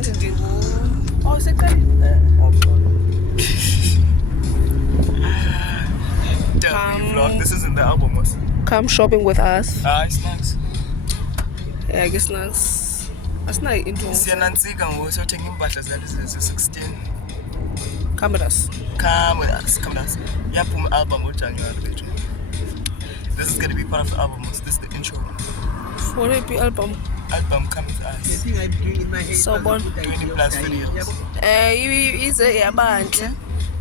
ngathi ndingu seqale This isn't the album, was? Come shopping with us. It's nice. Yeah, I guess nice. That's not into. Siyanantsika ngoku siyothenga impahla ze-16. Come with us. Come with us. Yaphuma album ngoJanuary bethu. This is going to be part of the album. This is the intro. For a album. Album Come With Us. The thing I'm doing in my head. So bon. 20 plus videos. Is a yabantle.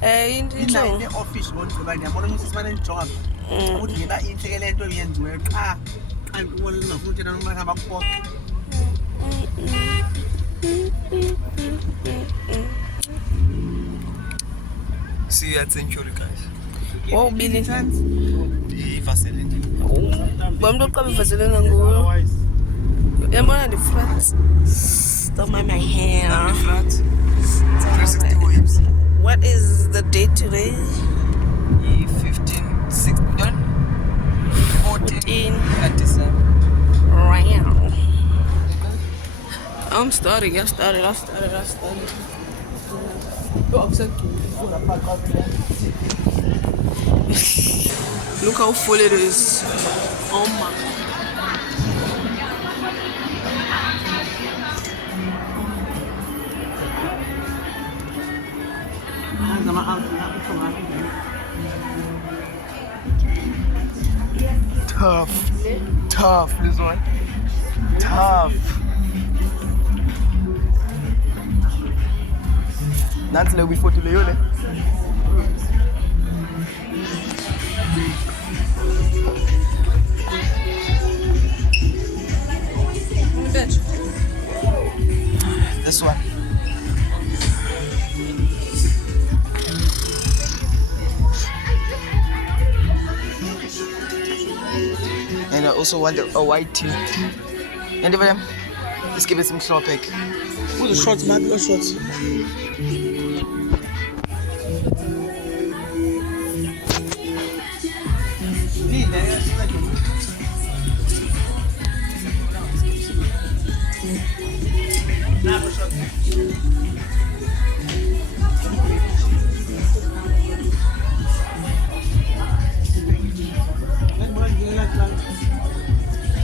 In the office one to buy the morning is man job. Would you that integrate to the end where I'm one of the general have a pop. See you at Century, guys. Oh, Billy. The facility. But I'm not coming for Selena. I'm on the front. Don't mind my hair. On the front. 360 waves. What is the date today? 15, 16, 14 December. Right. I'm starting. I started. Look how full it is. Oh my. Tough, this one. Tough. Nansi le before to le. This one. And I also want a white tee. And if let's give it some short pick. What's the shorts, man? What shorts?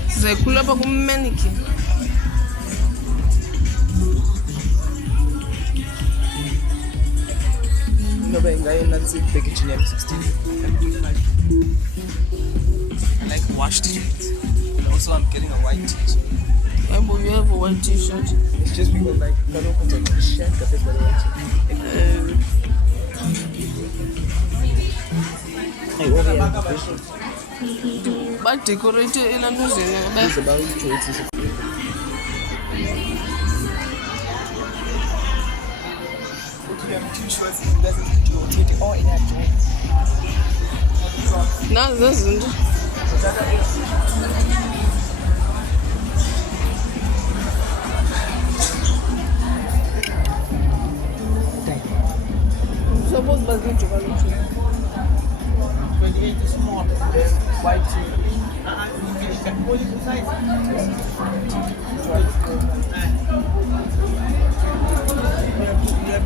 Sizayikhulula apha kummannequin. Noba ingayonansi packaging yam 16. I like washed shirts. Also I'm getting a white t-shirt. Yeah, but you have a white t-shirt. It's just because like I don't put a shirt that is very white. But decorate elantuzini. It's about choices. Two shirts, it doesn't do 20 or in a joint. Nazi zezinto. Suppose bazinjuka lutho. 28 is small. White tee.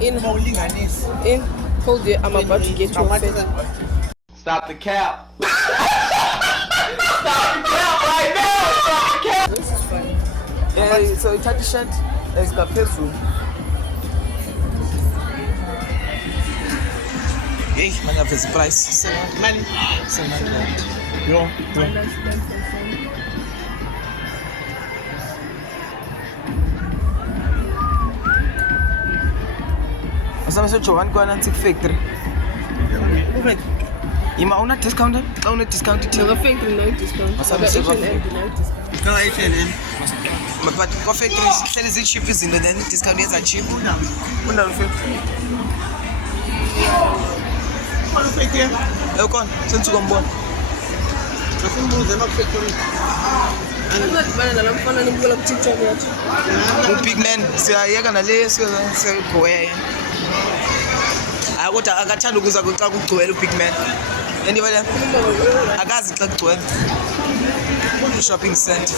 In, hold it, I'm about to get you a fit. Stop the cap. Stop the cap right now. Stop the cap. This is fun. Yeah, so it's a t-shirt. It's got pencil. Hey, man, have this price. Money. Yo. Asama socho one kwa nansi factory. Ima una discount? Una discount The till. factory no discount. Masama The socho. H&M no discount. Can I tell him? But kwa factory sell is cheap is in the then discount is cheap. Una factory. What do you think? Ekon, sensu kombo. Nothing more than a factory. Andibadibana nala mfana nimbuka ku TikTok yathi. Pigman siyayeka nale siyagqwela. Hayi kodwa akathanda ukuza xa kugcwele upigman. Yandibona? Akazi xa kugcwele. Shopping center.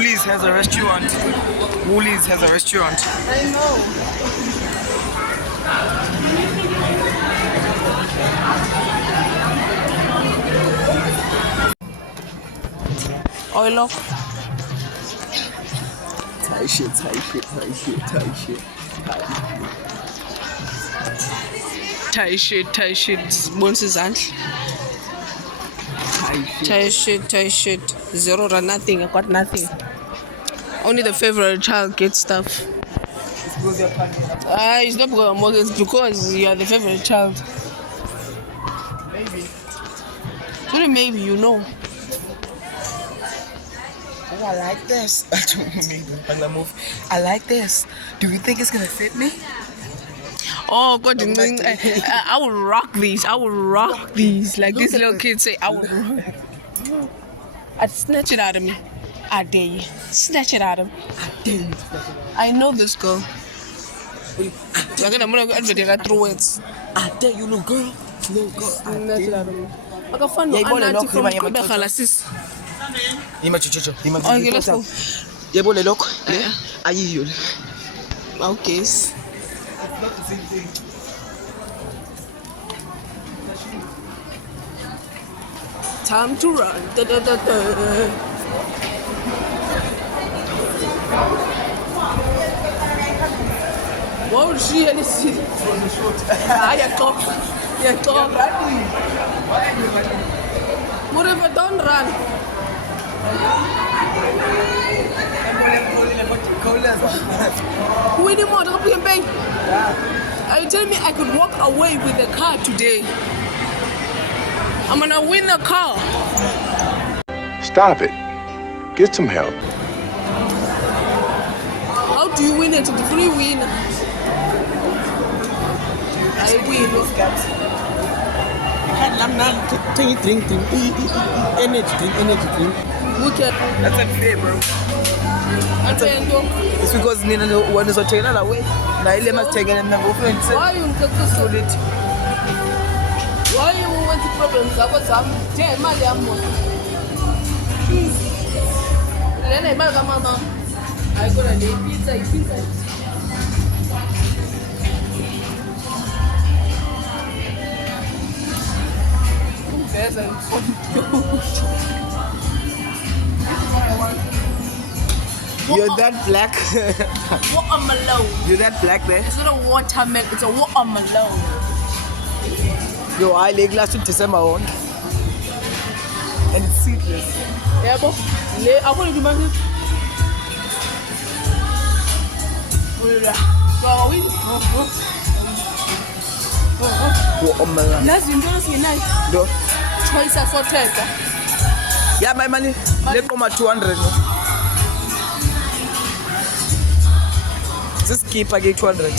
Woolies has a restaurant. Woolies has a restaurant. I know. Oil lock. Thai shit. Thai shit. Bonsi zandla. Thai shit. Zero or nothing. I got nothing. Only the favorite child gets stuff. It's not because I'm working. It's because you are the favorite child. Maybe. Only maybe you know. Oh, I like this. I don't know, maybe. I like this. Do you think it's gonna fit me? Oh God, I will rock these. I will rock these. Like these little kids say, I will rock. I'd snatch it out of me. I dare you. Snatch it out of me. I dare you. I know this girl. I'm gonna advertise that through words. I dare you, little girl. Snatch it out of me. Like a fun Yeah, one. you I'm want to from look, Kudakhala, sis. Okay, let's go. Yebo le lokho le ayiyo le. Okay. Time to run. Da, da, da, da. What would she really see? Yeah, talk. Whatever, don't run. Who any more? Are you telling me I could walk away with the car today? I'm gonna win the car. Stop it. Get some help. How do you win it? It's a free win. I win. Can you drink energy drink? Wicked. That's unfair, bro. It's because nina one is taken away. Na ile must take and go friend say. Why you Why you want to problems? I was mali yamo. Lena imali kama ayiko na pizza. You're that black. Watermelon. You're that black there. It's not a watermelon, it's a watermelon. Yo, I like last week December one. And it's seedless. Yeah, but I want to do my Watermelon. Last you don't see nice. Do. Choice assorted. Yeah, my money. Let go my 200. No? Just keep I get 200.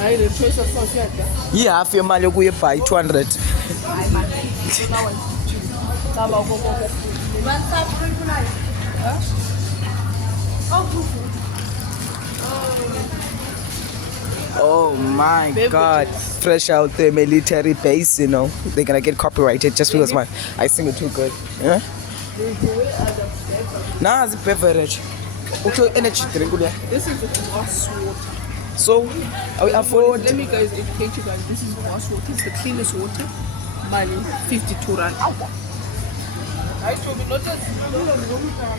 I the choice assorted. Yeah, half your money you buy 200. Oh my God. Fresh out the military base, you know. They're gonna get copyrighted just because I sing it too good. Yeah? Nah, it's a beverage. Okay, energy drink. This is the glass water. So, I afford. Let me guys educate you guys. This is glass water. It's the cleanest water. Money 52 rand. I told you not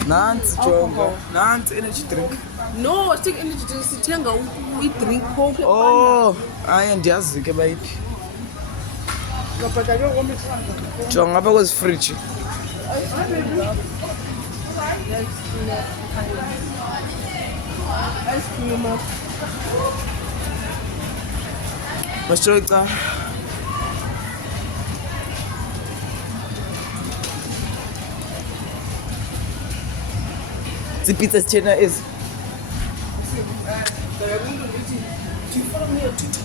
Nancy, Jonga. Nancy, energy drink. No, I take energy to sithenga we drink coke. Oh, I ndiyazi ke bayiphi. Jonga apha kwezi fridge. Mashoka. The pizza chena is. Do you follow me on Twitter?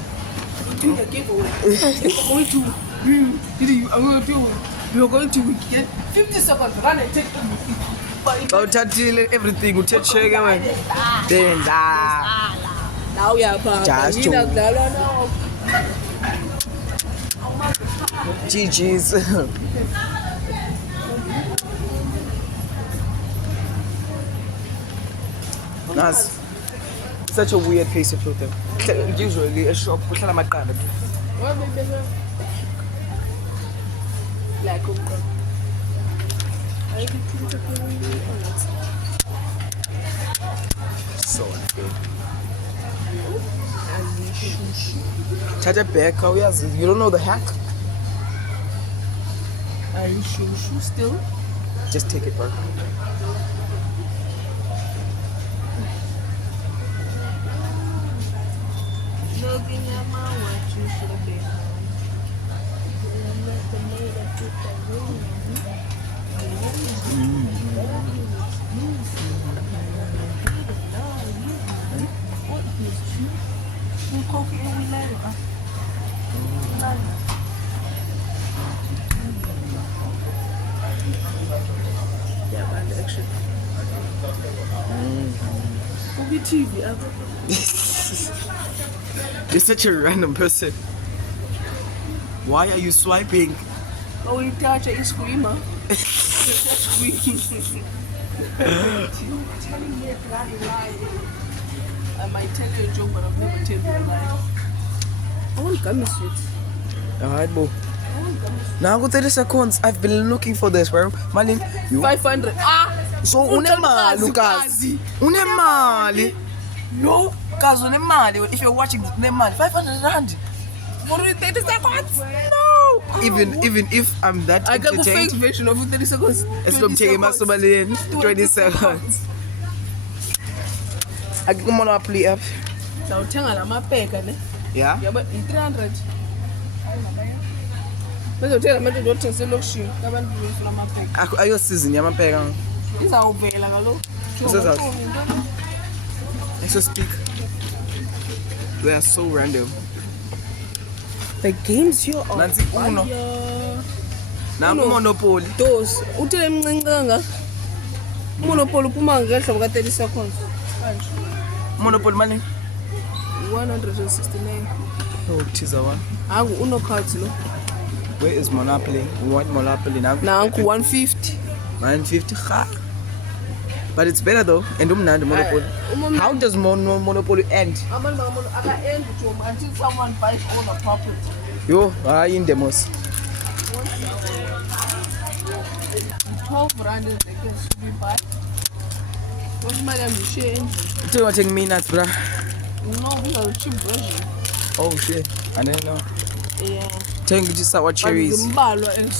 Do the giveaway. We are going to get 50 seconds. Run and take them. Bawuthathile everything uthe check wena. Then Now we are back. Just We are now. GG's. Nice. Such a weird place to put them. Usually a shop with a macana. Like So unfair. Charge a back, how you don't know the hack? Are you sure still? Just take it, bro. Looking at my watch, you should have been. Yeah, man, the extra. TV. You're such a random person. Why are you swiping? Oh, you touch a screamer. Scream. Telling me a bloody lie. I might tell you a joke, but I've never told you a lie. I want gummy sweets. Alright, bro. Now go 30 seconds. I've been looking for this, bro. Money. 500. So unemali, Lucas. Unemali. No, guys, unemali. If you're watching, unemali. 500 rand. For 30 seconds? No. Even if I'm that I got a fake entertained, version of 30 seconds. it's not taking my 20 seconds. I can come on up, play up. Now, tell me, I'm a pega, ne? Yeah? Yeah, but 300. But you tell me, I don't say, look, she. I want to do it from a peg. Are you season? I'm a pega. These are over, like a low. What's that? Let's just speak. They are so random. The games here are Nancy Uno. Now Uno. Monopoly. Those. Utele mncinganga. Monopoly phuma ngehlobo ka 30 seconds. Monopoly money. 169. Oh, teaser one. Angu Uno cards lo. Where is Monopoly? We want Monopoly now. Nangu 150. 950. Ha. But it's better though. And Monopoly. How does Monopoly end? Until someone buys all the property. Yo, in demos. 12 rand is the guess we buy. What's my name? Share. Do you take me nuts, bruh? No, we have a cheap version. Oh shit. I didn't know. Yeah. Take just sour cherries.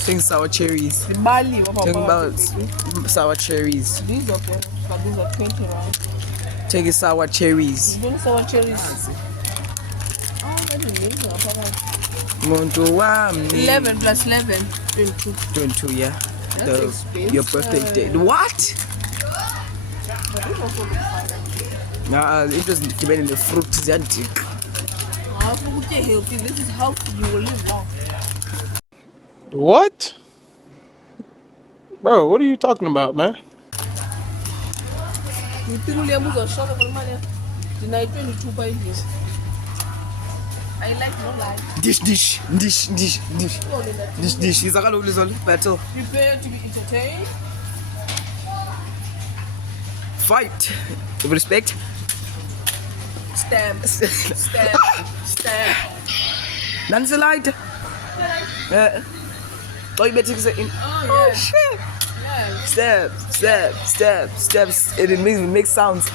Think sour cherries. The barley. Think about sour cherries. These are good, but these are 20 rand. Take sour cherries. You don't sour cherries. Oh, that's amazing. 11 plus 11, 22. 22, yeah. That's expensive. Your birthday date. What? But this also looks fine. Nah, it was depending on the fruit. This is healthy. You will live long. What? Bro, what are you talking about, man? You think we are short of money? The night 22 by this. I like no lie. Dish. Is a little battle. Prepare to be entertained. Fight. With respect. Stamp. Nancy light. Oh, you better say in. Oh, yeah. Shit. Yeah. Steps. It makes sounds.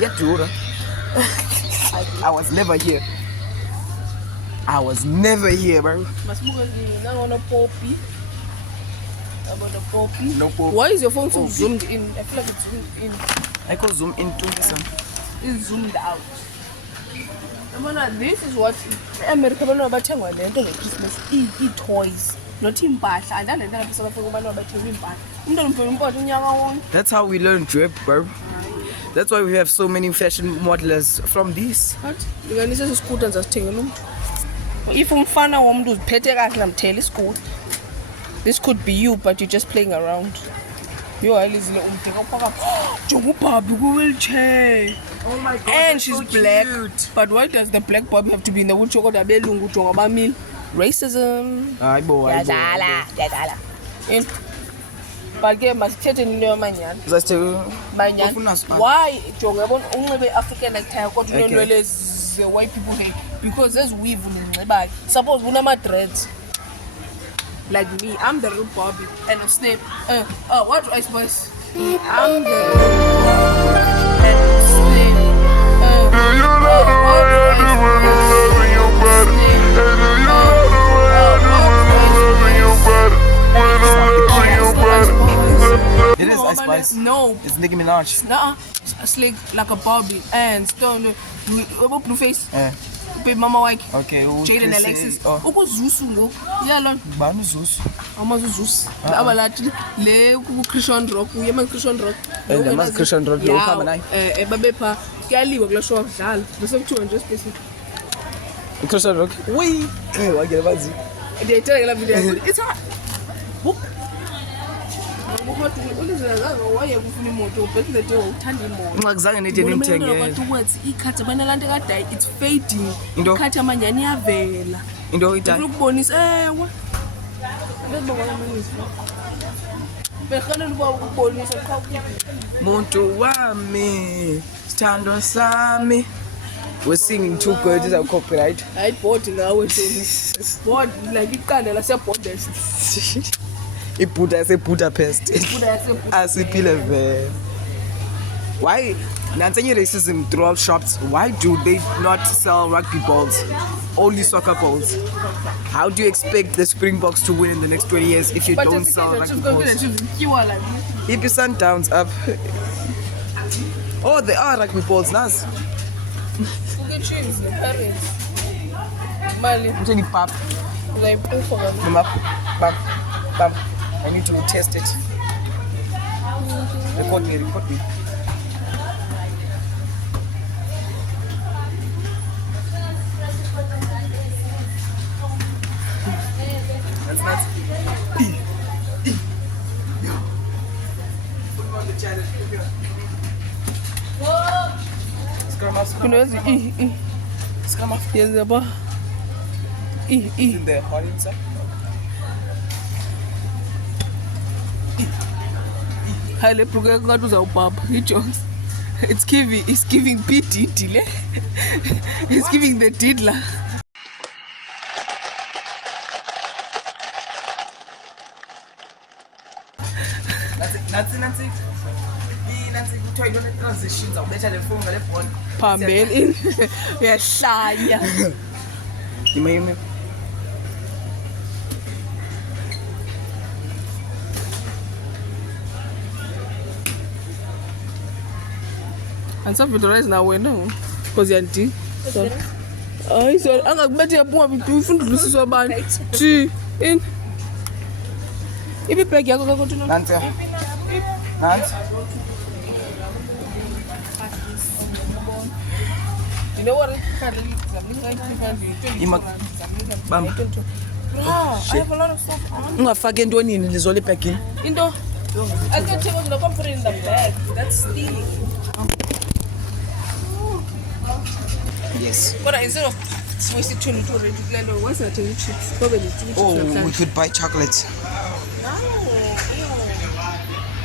Yeah, Jura. I was never here. Bro. Now on a poppy. About the poppy. No poppy. Why is your phone so zoomed in? I feel like it's zoomed in. I could zoom into this one. It's zoomed out. This is what America bathenga lento ngeChristmas. I-toys. Not impahla. Andandenda lapha South Africa abantu abathenga impahla. Umuntu omphela impahla unyaka wonke. That's how we learn drip, bro. That's why we have so many fashion modelers from this. What? Linganisa iscooter nzasithengela umuntu. If umfana womuntu uziphethe kahle namthela iscooter. This could be you, but you're just playing around. Yo, I listen to Barbie wheelchair. Oh my god. And she's so black. Cute. But why does the black Barbie have to be in the wheelchair? Racism. Ay, boy. Yadala. but ke masithethe into yamanyani Just to manyani Ufuna sibani? why jonga yabona unxibe African attire kodwa Okay. unento lezi white people hate because there's weave unxibayo suppose unama dreads like me I'm the real Bobby and Snape what do I suppose I'm the real Bobby and Snape It is Ice Spice. No, It's Nicki Minaj. nah, slick like a Bobby and Stone, blue face, baby mama white, Okay. Jaden Alexis. Oh, Uko Zusu lo, yeah lon. Banu Zeus. Amazu Zeus. Abalathi le ku Christian Rock, uyema Christian Rock. Le mas Christian Rock lo uhamba naye. Babe pha kuyaliwa kula show akudlala. Bese kuthiwa nje specific. Christian Rock. Wait. Wangena bazi. Ndiyayithela la video. It's hard. Book. Waye kufuna imoto back the day uthanda imoto Ngakuzange nide nimthengele. ukuthi ikhathi abanalante kade it's fading Into? ikhathi amanyani yavela Into ufuna oyidala. ukubonisa ewe bekhona uba ukubonisa qha Muntu wami, sithando sami. We're singing too good. Is our copyright? hayi board ngawe board like iqanda laseborders Ibuddha yase-Budapest. Asiphile vele. Why? Nansi racism throughout shops. Why do they not sell rugby balls? Only soccer balls. How do you expect the Springboks to win in the next 20 years if you don't sell rugby balls? If you Sundowns up. Oh, they are rugby balls, nice. mali I'm telling you, pap. uzayiphufa Mama, pap, pap. I need to test it. Record me, record me. That's nice. kunezi yenzaba In the hot inside. hayi le bhruku ngathi uzawubhabha ijones it's giving P Diddy le it's giving the diddler Nansi. Nansi kuthiwa yintona transitions awubetha le phone ngale phone. phambili uyahlanya Yime. andisavidorize na wena because yandi hayi sorry angakubethi yaphuma bidu ufuna udlulisiswa abantu ji in ibibhegi yakho kakontona Nansi. you know what Bamba. I have a lot of stuff on Ungafaki entwanini lizole ebhagini. into I can take on the comfort in the bag that's stealing Yes. but instead of wasting 22 already like why is that chips probably chips Oh, we could buy chocolate.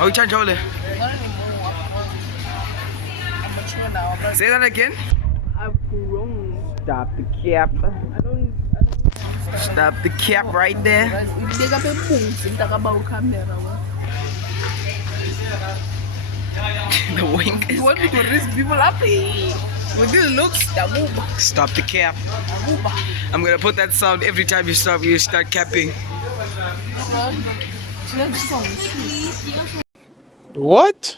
Oh, you change all not anymore I'm mature now but Say that again. I've grown Stop the cap. I don't Stop the cap right there. Ibeka bepunzi mntakaba ukamera wa The wink. you want me to raise people up with these looks dabuba Stop the cap. dabuba I'm gonna put that sound every time you start capping. What?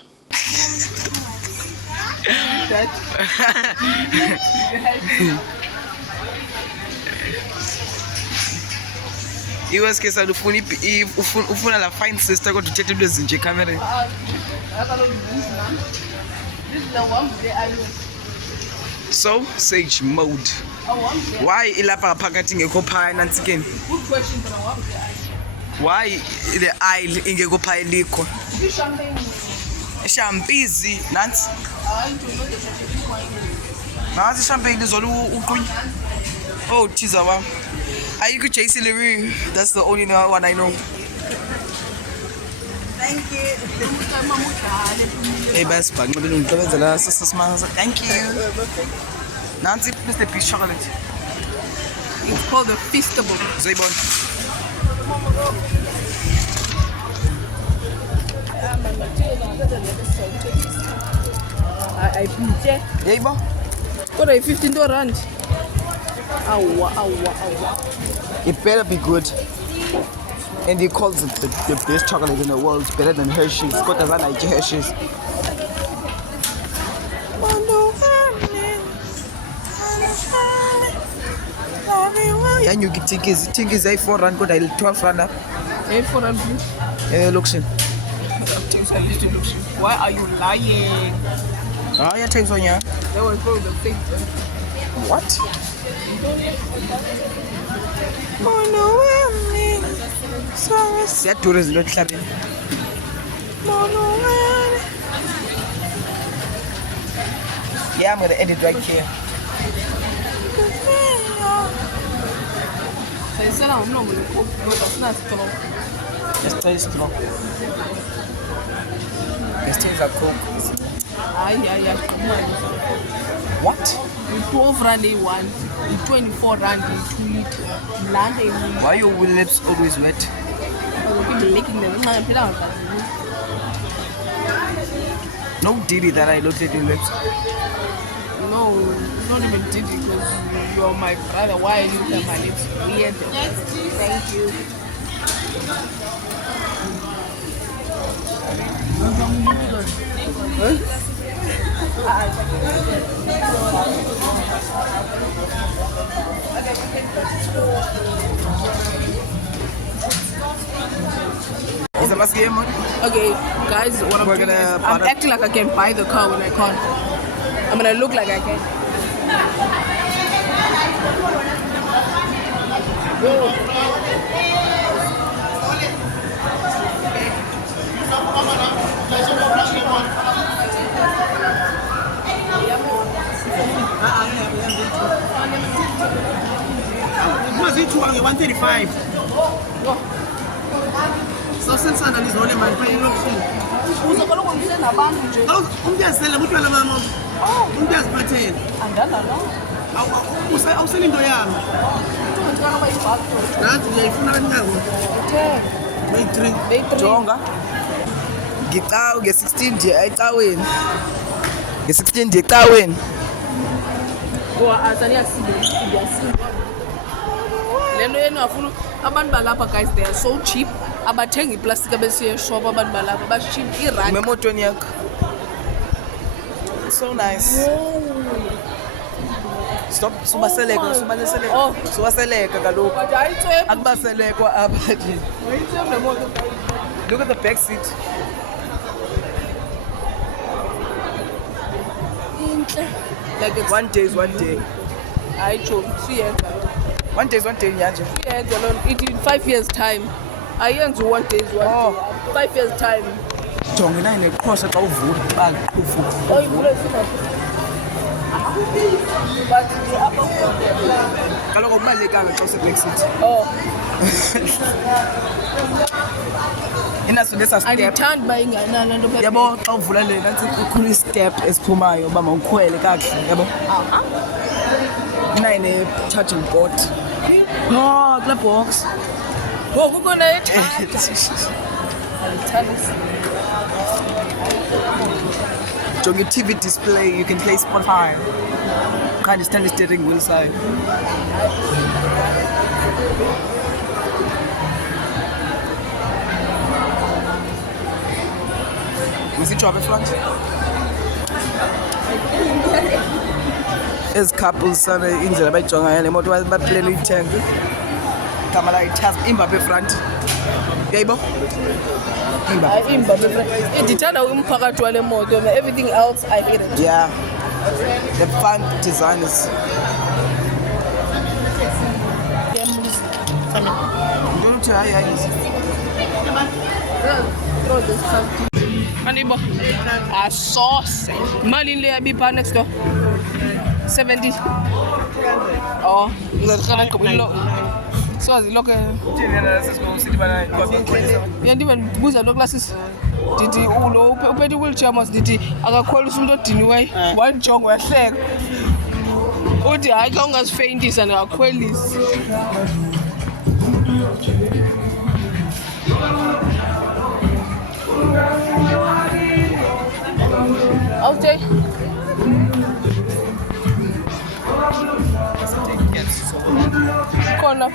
Iwas ke sa ufuna la fine sister kodwa uthethe into ezinje ecamereni. So sage mode. Why ilapha phakathi ngekho phaya nantsikeni? Good question, but I want the Why the aisle ingekho phaya likho? champagne. Shampizi nansi. I want to know the champagne wine. Nansi champagne izolo uqunyi. Oh teaser wam. Ayikho JC Leroux. That's the only one I know. Hey, best bag. Maybe we'll go to the last. Thank you. Nancy, Mr. Peach chocolate. It's called a Feastable. Zaybon. I pinche. Zaybon. What are you, 15 rand? Awa. It better be good. And he calls it the best chocolate in the world. It's better than Hershey's. What does I like Hershey's? Yeah, you get tickets. Tickets are 4 rand. Got 12 rand. Hey, 4 rand, please. Look. Why are you lying? Ah, yeah, takes on ya. That was probably the fake. What? Siyadura izinto emhlabeni. Yeah, I'm gonna edit right here. Sayisela ngomlomo lo kodwa sinasitolo. Let's taste it. Let's taste that Coke. Hayi. What? 12 rand A1, 24 rand A2 liter. Land A1. Why are your lips always wet? I'll keep licking them. No Diddy that I looked at your lips. No, it's not even Diddy because you're my brother. Why are you looking at my lips? Weird. Thank you. Is the mask game on? Okay, guys, what I'm We're doing gonna is I'm buy the- acting like I can buy the car when I can't. I'm gonna look like I can. Mazithuka nge-135 sawusensana lizole manje phela elokishini Uzobona ukuthi nabantu nje. umuntu uyazisela utywala mama umuntu uyaziphathela Andana awuseli into yami nansi ngiyayifuna kaninako bayi-3 Jonga. Ngicawu nge-16 nje ecaweni. Nge-16 nje ecaweni. lento yenu afuna abantu balapha guys they are so cheap abathenga iplastic abesiye shop abantu balapha baship irand Imemotweni yakho. So nice. Stop subaseleka Oh. subaseleka kaloku. but ayitswep Akubaselekwa apha nje. ayitswep lemoto Look at the back seat. intle like it's One day is one day. ayitsho siyenza One day is one day nyanje. siyenza lona it in 5 years time ayenzi 1 day is 1 Oh. day 5 years time Jonga nayo neqhosha xa uvula bang uvuka. but the upper Kaloku akubalekanga xa use-back seat. oh Inaso lesa step. andithandi uba inganalo nto Yabo xa uvula le nansi kukhulu i-step esiphumayo uba mawukhwele kakuhle yabo. Inayo ne-charging port. Oh, kula box. oh kukhona ethanda alithandi Jonga i-TV display, you can play Spotify. Can't you stand the steering wheel side? We see drop in front. As couples sana indlela bayijonga ngayo le moto baplan uyithenga. Igama la iTas Imbape front. Yayibo? Imbape. ndithanda umphakathi wale moto and everything else I hate it Yeah. The fun designers. Don't try Anibo, a sauce. Malin le abipa next door. 70. Oh, So lokho yandibuza lo classes ndithi ulo uphethe wheelchair mas ndithi akakhwelisa umuntu odiniweyo wandijonga wahleka uthi hayi xa ungazifeyintisa ndingakhwelisa Okay. Khona.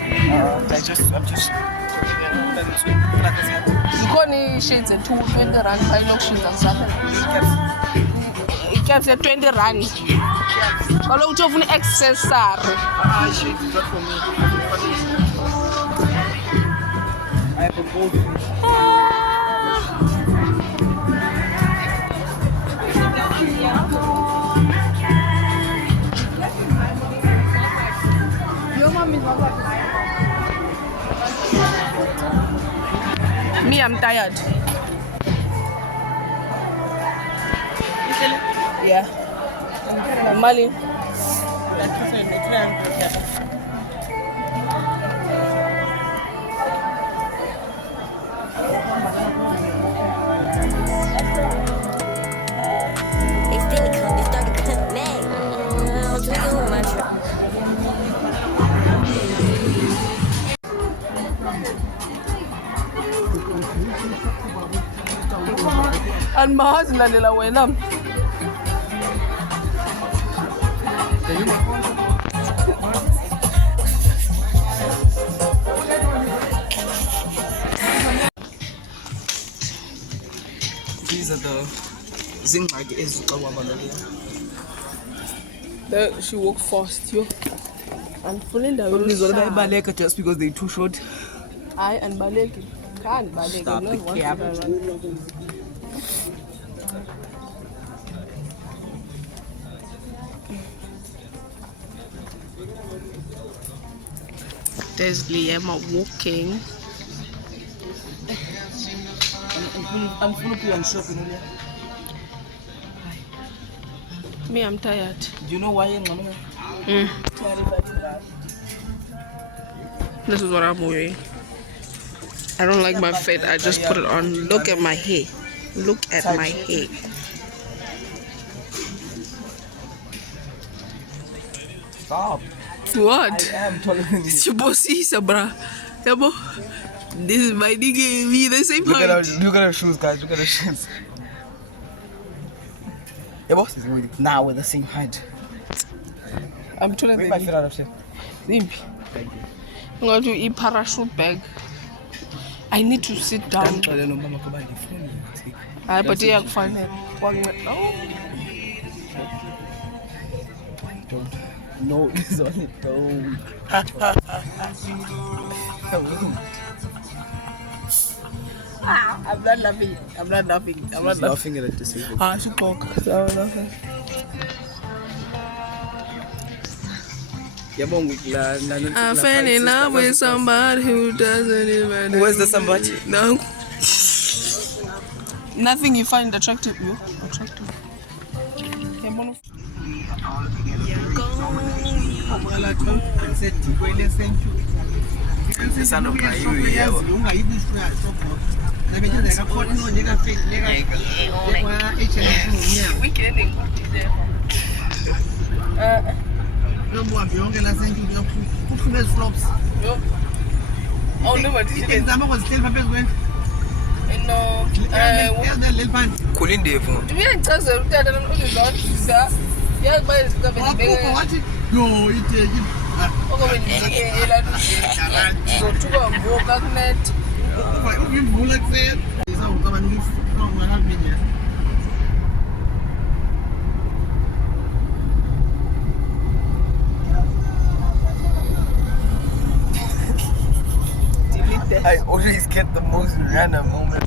Zikhona i-shades e-20 rand phayina yokushinza zakho. I-caps e-20 rand. Kaloku uthi ufuna i-accessory. I have a gold. Me, I'm tired. Yeah. Mali. And mahazi lalela wena. These are the zingxaki ezixabana lolu. She walk fast, yo. And fully the Please don't baleka just because they're too short. I and baleki. Can't baleki. Stop the cap. There's Liema walking. I'm full of shopping. Me, I'm tired. Do you know why you're not? This is what I'm wearing. I don't like my fit. I just put it on. Look at my hair. Look at my hair. Stop. What? I am taller than you. It's your bossy, bruh. Yabo. This is my nigga and me, the same Look height. at her shoes, guys. Look at her shoes. Your boss is with now we're the same height. I'm taller Make than my you. feet out of shape. Thank you. I'm going to eat parachute bag. I need to sit down. I but yeah, find it. No, it's on it. Don't. I'm not laughing. I'm not laughing. I'm not She's laughing. laughing at the same. I should talk. So I'm laughing. I fell in love with somebody who doesn't even know. Where's the somebody? No. Nothing you find attractive, you attractive. The son of my you. Kulindevu. Uyangichazela utata uzizwa yakubayeza No, it okobe ndizekela zothuka ngoku akunet ukuvula kuseni izawucabana ukuthi I always get the most random moments.